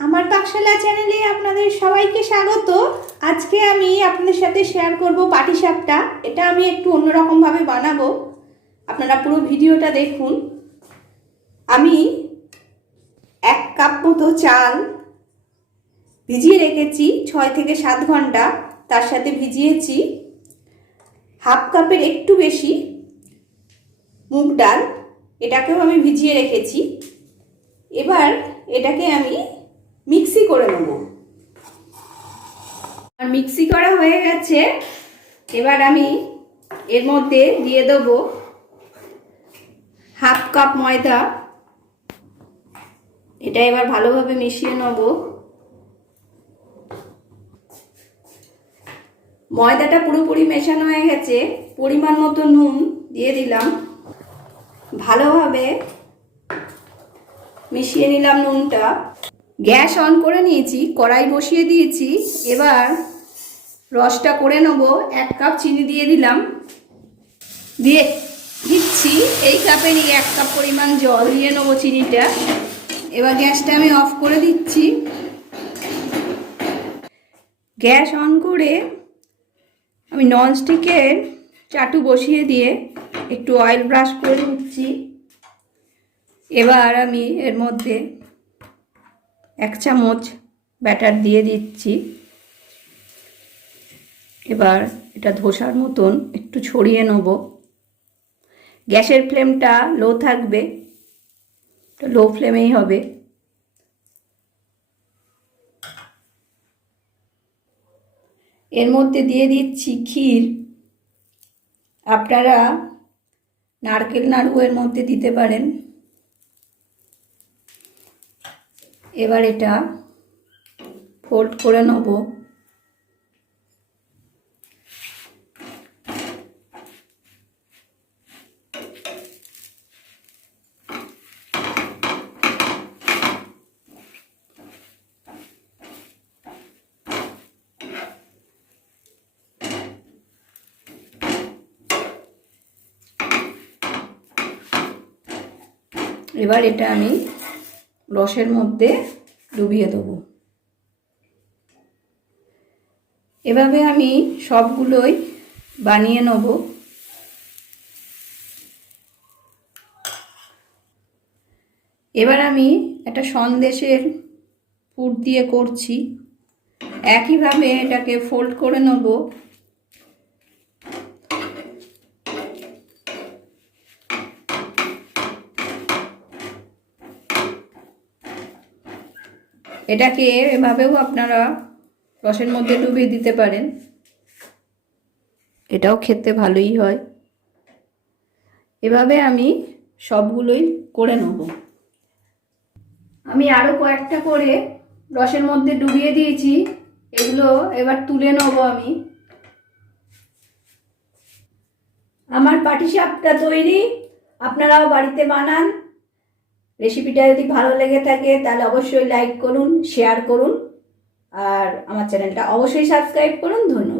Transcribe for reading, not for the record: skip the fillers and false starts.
আমার পাকশালা চ্যানেলে আপনাদের সবাইকে স্বাগত। আজকে আমি আপনাদের সাথে শেয়ার করব পাটিসাপটা। এটা আমি একটু অন্যরকম ভাবে বানাবো, আপনারা পুরো ভিডিওটা দেখুন। আমি 1 কাপ মতো চাল ভিজিয়ে রেখেছি 6 থেকে 7 ঘন্টা। তার সাথে ভিজিয়েছি হাফ কাপের একটু বেশি মুগ ডাল, এটাকেও আমি ভিজিয়ে রেখেছি। এবার এটাকে আমি মিক্সি করে নেব। আর মিক্সি করা হয়ে গেছে। এবার আমি এর মধ্যে দিয়ে দেব হাফ কাপ ময়দা। এটা এবার ভালোভাবে মিশিয়ে নেব। ময়দাটা পুরোপুরি মেশানো হয়ে গেছে। পরিমাণ মতো নুন দিয়ে দিলাম, ভালোভাবে মিশিয়ে নিলাম নুনটা। গ্যাস অন করে নিয়েছি, কড়াই বসিয়ে দিয়েছি। এবার রসটা করে নেব। 1 কাপ চিনি দিয়ে দিলাম, দিয়ে দিচ্ছি এই কাপেরই 1 কাপ পরিমাণ জল দিয়ে নেবো চিনিটা। এবার গ্যাসটা আমি অফ করে দিচ্ছি। গ্যাস অন করে আমি ননস্টিকের চাটু বসিয়ে দিয়ে একটু অয়েল ব্রাশ করে নিচ্ছি। এবার আমি এর মধ্যে 1 চামচ ব্যাটার দিয়ে দিচ্ছি। এবার এটা ধোসার মতন একটু ছড়িয়ে নেব। গ্যাসের ফ্লেমটা লো থাকবে, লো ফ্লেমেই হবে। এর মধ্যে দিয়ে দিচ্ছি ক্ষীর। আপনারা নারকেল নাড়ু এর মধ্যে দিতে পারেন। এবার এটা ফোল্ড করে নেব। এবার এটা আমি রসের মধ্যে ডুবিয়ে দেবো। এভাবে আমি সবগুলোই বানিয়ে নেব। এবার আমি একটা সন্দেশের পুর দিয়ে করছি। একইভাবে এটাকে ফোল্ড করে নেব। এটাকে এভাবেও আপনারা রসের মধ্যে ডুবিয়ে দিতে পারেন, এটাও খেতে ভালোই হয়। এভাবে আমি সবগুলোই করে নেব। আমি আরও কয়েকটা করে রসের মধ্যে ডুবিয়ে দিয়েছি। এগুলো এবার তুলে নেব আমি। আমার পাটিসাপটা তৈরি, আপনারাও বাড়িতে বানান। রেসিপিটা যদি ভালো লেগে থাকে তাহলে অবশ্যই লাইক করুন, শেয়ার করুন, আর আমার চ্যানেলটা অবশ্যই সাবস্ক্রাইব করুন। ধন্যবাদ।